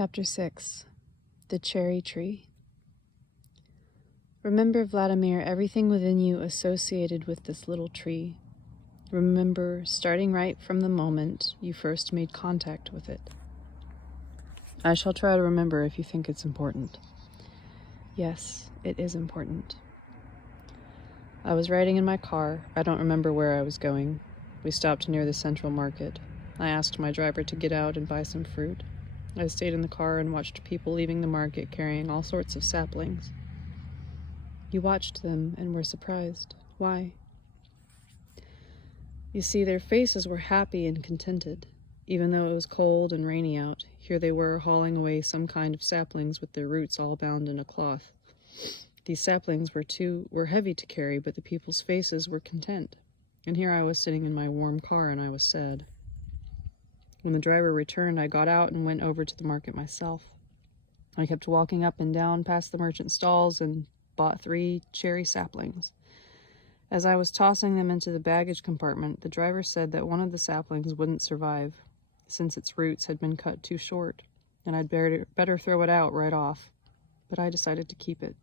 Chapter 6. The Cherry Tree. Remember, Vladimir, everything within you associated with this little tree. Remember, starting right from the moment you first made contact with it. I shall try to remember if you think it's important. Yes, it is important. I was riding in my car. I don't remember where I was going. We stopped near the central market. I asked my driver to get out and buy some fruit. I stayed in the car and watched people leaving the market carrying all sorts of saplings. You watched them and were surprised. Why? You see, their faces were happy and contented. Even though it was cold and rainy out, here they were hauling away some kind of saplings with their roots all bound in a cloth. These saplings were heavy to carry, but the people's faces were content. And here I was sitting in my warm car and I was sad. When the driver returned, I got out and went over to the market myself. I kept walking up and down past the merchant stalls and bought 3 cherry saplings. As I was tossing them into the baggage compartment, the driver said that one of the saplings wouldn't survive, since its roots had been cut too short, and I'd better throw it out right off. But I decided to keep it.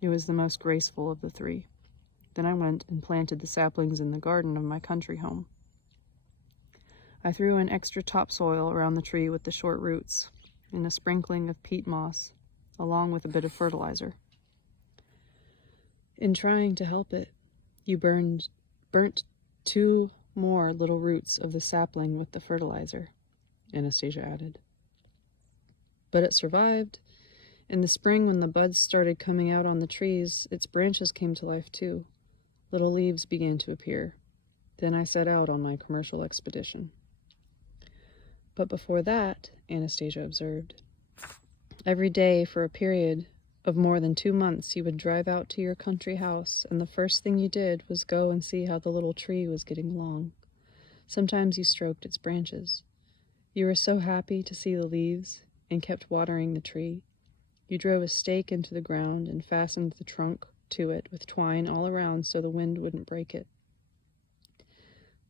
It was the most graceful of the 3. Then I went and planted the saplings in the garden of my country home. I threw in extra topsoil around the tree with the short roots, and a sprinkling of peat moss, along with a bit of fertilizer. In trying to help it, you burnt 2 more little roots of the sapling with the fertilizer, Anastasia added. But it survived. In the spring, when the buds started coming out on the trees, its branches came to life too. Little leaves began to appear. Then I set out on my commercial expedition. But before that, Anastasia observed, every day for a period of more than 2 months you would drive out to your country house, and the first thing you did was go and see how the little tree was getting along. Sometimes you stroked its branches. You were so happy to see the leaves and kept watering the tree. You drove a stake into the ground and fastened the trunk to it with twine all around so the wind wouldn't break it.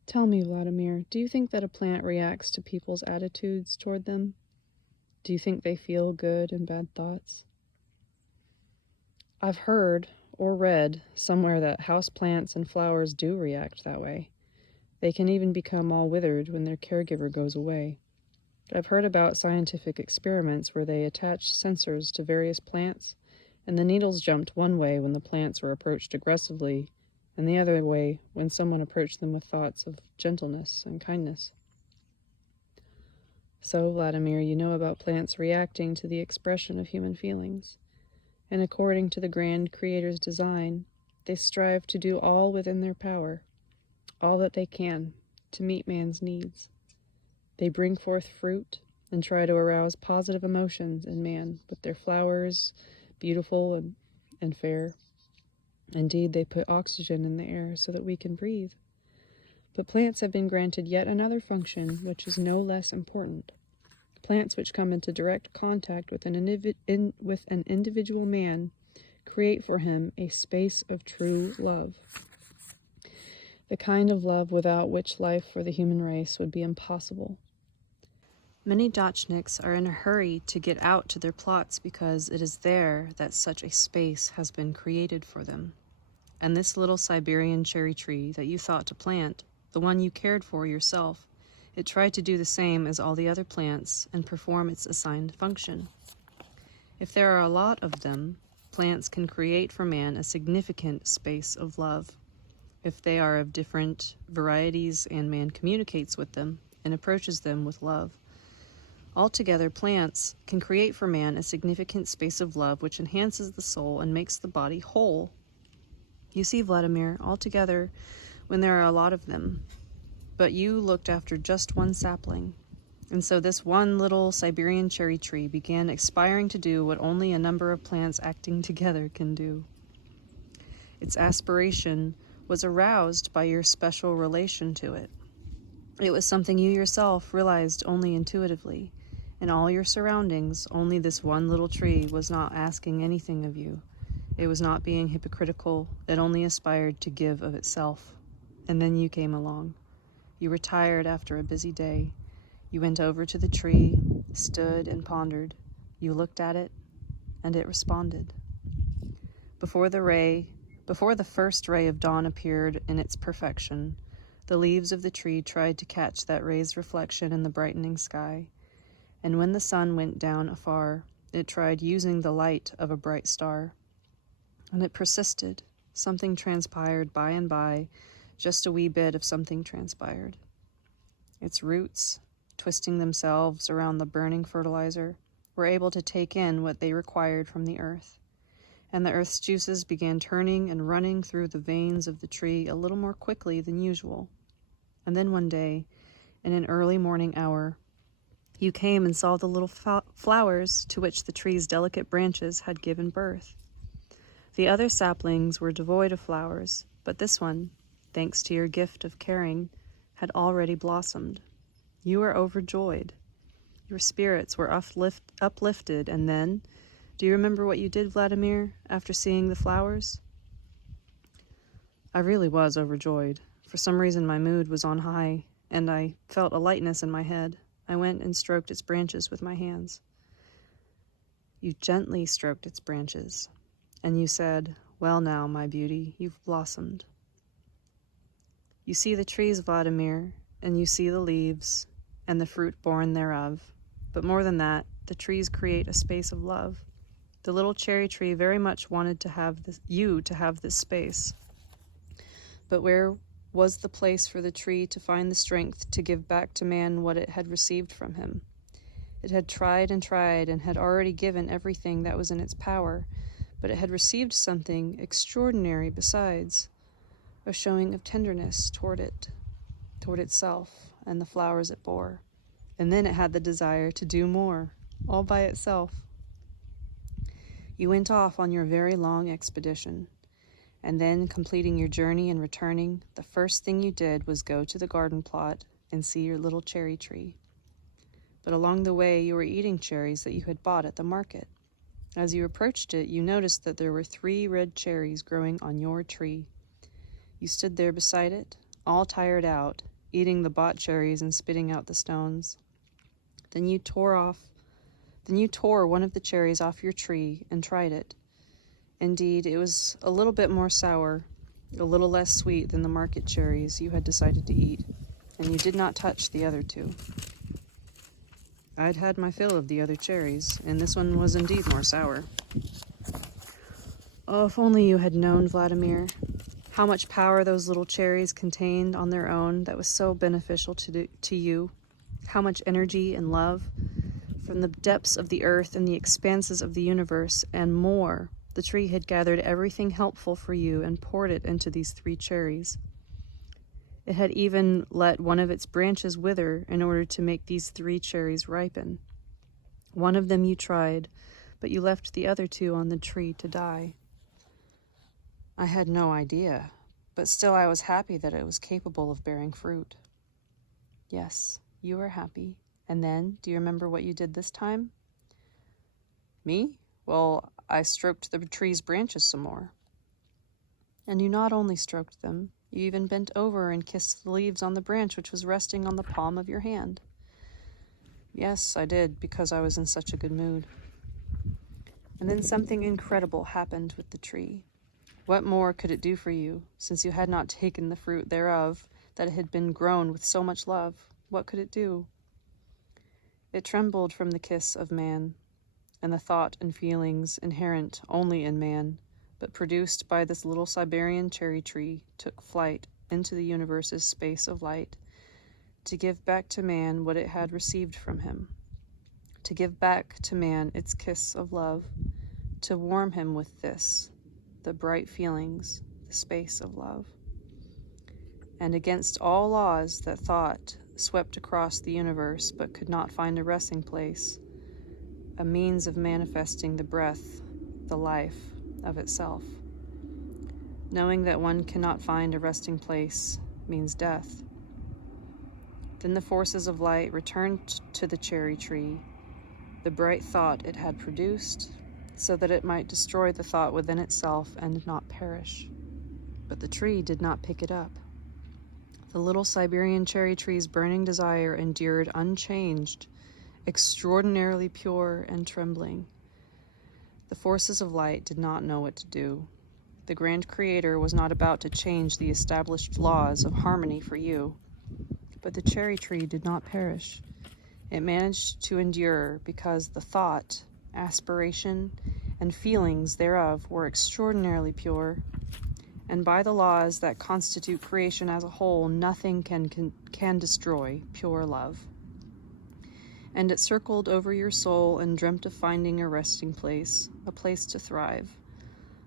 Tell me, Vladimir, do you think that a plant reacts to people's attitudes toward them? Do you think they feel good and bad thoughts? I've heard or read somewhere that house plants and flowers do react that way. They can even become all withered when their caregiver goes away. I've heard about scientific experiments where they attached sensors to various plants, and the needles jumped one way when the plants were approached aggressively, and the other way when someone approached them with thoughts of gentleness and kindness. So, Vladimir, you know about plants reacting to the expression of human feelings, and according to the grand Creator's design, they strive to do all within their power, all that they can, to meet man's needs. They bring forth fruit and try to arouse positive emotions in man with their flowers, beautiful and fair. Indeed, they put oxygen in the air so that we can breathe. But plants have been granted yet another function which is no less important. Plants which come into direct contact with an individual man create for him a space of true love. The kind of love without which life for the human race would be impossible. Many Dachniks are in a hurry to get out to their plots because it is there that such a space has been created for them. And this little Siberian cherry tree that you thought to plant, the one you cared for yourself, it tried to do the same as all the other plants and perform its assigned function. If there are a lot of them, plants can create for man a significant space of love. If they are of different varieties and man communicates with them and approaches them with love. Altogether, plants can create for man a significant space of love which enhances the soul and makes the body whole. You see, Vladimir, altogether, when there are a lot of them, but you looked after just one sapling, and so this one little Siberian cherry tree began aspiring to do what only a number of plants acting together can do. Its aspiration was aroused by your special relation to it. It was something you yourself realized only intuitively. In all your surroundings, only this one little tree was not asking anything of you. It was not being hypocritical. It only aspired to give of itself. And then you came along. You were tired after a busy day. You went over to the tree stood and pondered. You looked at it, and it responded. Before the first ray of dawn appeared in its perfection, the leaves of the tree tried to catch that ray's reflection in the brightening sky, and when the sun went down afar, it tried using the light of a bright star. And it persisted. Something transpired by and by, just a wee bit of something transpired. Its roots, twisting themselves around the burning fertilizer, were able to take in what they required from the earth, and the earth's juices began turning and running through the veins of the tree a little more quickly than usual. And then one day, in an early morning hour, you came and saw the little flowers to which the tree's delicate branches had given birth. The other saplings were devoid of flowers, but this one, thanks to your gift of caring, had already blossomed. You were overjoyed. Your spirits were uplifted, and then, do you remember what you did, Vladimir, after seeing the flowers? I really was overjoyed. For some reason my mood was on high, and I felt a lightness in my head. I went and stroked its branches with my hands. You gently stroked its branches, and you said, "Well now, my beauty, you've blossomed." You see the trees, Vladimir, and you see the leaves, and the fruit born thereof. But more than that, the trees create a space of love. The little cherry tree very much wanted to have you to have this space. But where was the place for the tree to find the strength to give back to man what it had received from him? It had tried and had already given everything that was in its power, but it had received something extraordinary besides, a showing of tenderness toward itself and the flowers it bore. And then it had the desire to do more, all by itself. You went off on your very long expedition, and then, completing your journey and returning, the first thing you did was go to the garden plot and see your little cherry tree. But along the way, you were eating cherries that you had bought at the market. As you approached it, you noticed that there were 3 red cherries growing on your tree. You stood there beside it, all tired out, eating the bought cherries and spitting out the stones. Then you tore one of the cherries off your tree and tried it. Indeed, it was a little bit more sour, a little less sweet than the market cherries you had decided to eat, and you did not touch the other 2. I'd had my fill of the other cherries, and this one was indeed more sour. Oh, if only you had known, Vladimir, how much power those little cherries contained on their own that was so beneficial to you, how much energy and love. From the depths of the earth and the expanses of the universe and more, the tree had gathered everything helpful for you and poured it into these 3 cherries. It had even let one of its branches wither in order to make these 3 cherries ripen. One of them you tried, but you left the other 2 on the tree to die. I had no idea, but still I was happy that it was capable of bearing fruit. Yes, you were happy. And then, do you remember what you did this time? Me? Well, I stroked the tree's branches some more. And you not only stroked them, you even bent over and kissed the leaves on the branch which was resting on the palm of your hand. Yes, I did, because I was in such a good mood. And then something incredible happened with the tree. What more could it do for you, since you had not taken the fruit thereof, that it had been grown with so much love? What could it do? It trembled from the kiss of man, and the thought and feelings inherent only in man, but produced by this little Siberian cherry tree, took flight into the universe's space of light, to give back to man what it had received from him, to give back to man its kiss of love, to warm him with this, the bright feelings, the space of love. And against all laws that thought swept across the universe but could not find a resting place, a means of manifesting the breath, the life of itself. Knowing that one cannot find a resting place means death. Then the forces of light returned to the cherry tree, the bright thought it had produced, so that it might destroy the thought within itself and not perish. But the tree did not pick it up. The little Siberian cherry tree's burning desire endured unchanged extraordinarily pure and trembling. The forces of light did not know what to do. The Grand Creator was not about to change the established laws of harmony for you. But the cherry tree did not perish. It managed to endure because the thought, aspiration, and feelings thereof were extraordinarily pure, and by the laws that constitute creation as a whole, nothing can destroy pure love. And it circled over your soul and dreamt of finding a resting place, a place to thrive.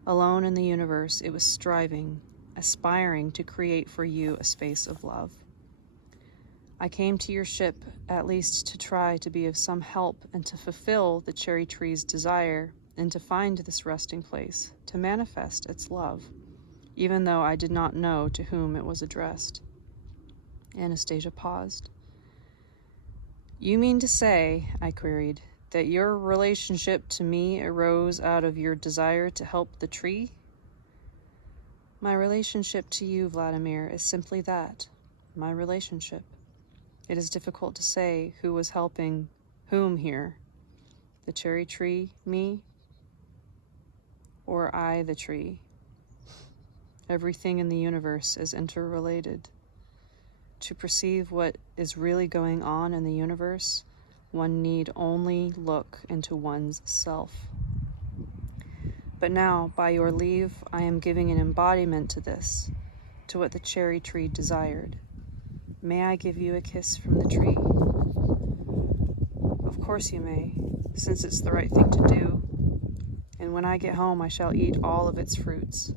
Alone in the universe, it was striving, aspiring to create for you a space of love. I came to your ship at least to try to be of some help and to fulfill the cherry tree's desire and to find this resting place, to manifest its love, even though I did not know to whom it was addressed. Anastasia paused. You mean to say, I queried, that your relationship to me arose out of your desire to help the tree? My relationship to you, Vladimir, is simply that, my relationship. It is difficult to say who was helping whom here, the cherry tree, me, or I, the tree. Everything in the universe is interrelated. To perceive what is really going on in the universe, one need only look into one's self. But now, by your leave, I am giving an embodiment to this, to what the cherry tree desired. May I give you a kiss from the tree? Of course you may, since it's the right thing to do. And when I get home, I shall eat all of its fruits.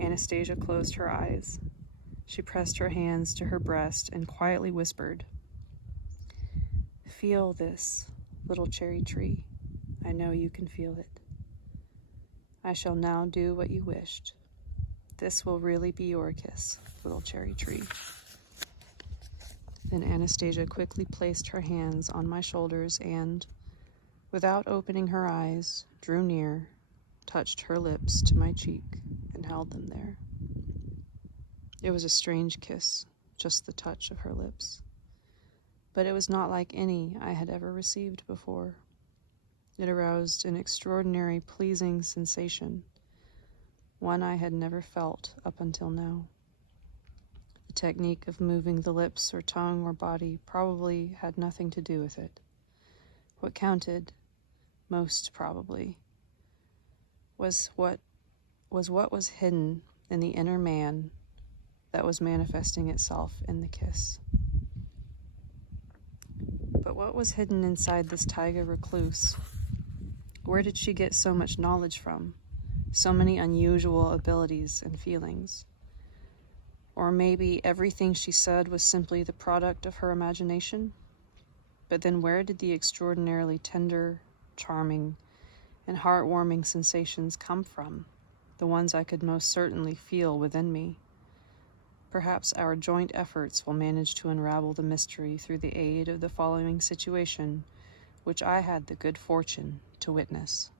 Anastasia closed her eyes. She pressed her hands to her breast and quietly whispered, Feel this, little cherry tree. I know you can feel it. I shall now do what you wished. This will really be your kiss, little cherry tree. Then Anastasia quickly placed her hands on my shoulders and, without opening her eyes, drew near, touched her lips to my cheek, and held them there. It was a strange kiss, just the touch of her lips. But it was not like any I had ever received before. It aroused an extraordinary, pleasing sensation, one I had never felt up until now. The technique of moving the lips or tongue or body probably had nothing to do with it. What counted, most probably, was what was hidden in the inner man that was manifesting itself in the kiss. But what was hidden inside this taiga recluse? Where did she get so much knowledge from? So many unusual abilities and feelings? Or maybe everything she said was simply the product of her imagination? But then where did the extraordinarily tender, charming, and heartwarming sensations come from? The ones I could most certainly feel within me. Perhaps our joint efforts will manage to unravel the mystery through the aid of the following situation, which I had the good fortune to witness.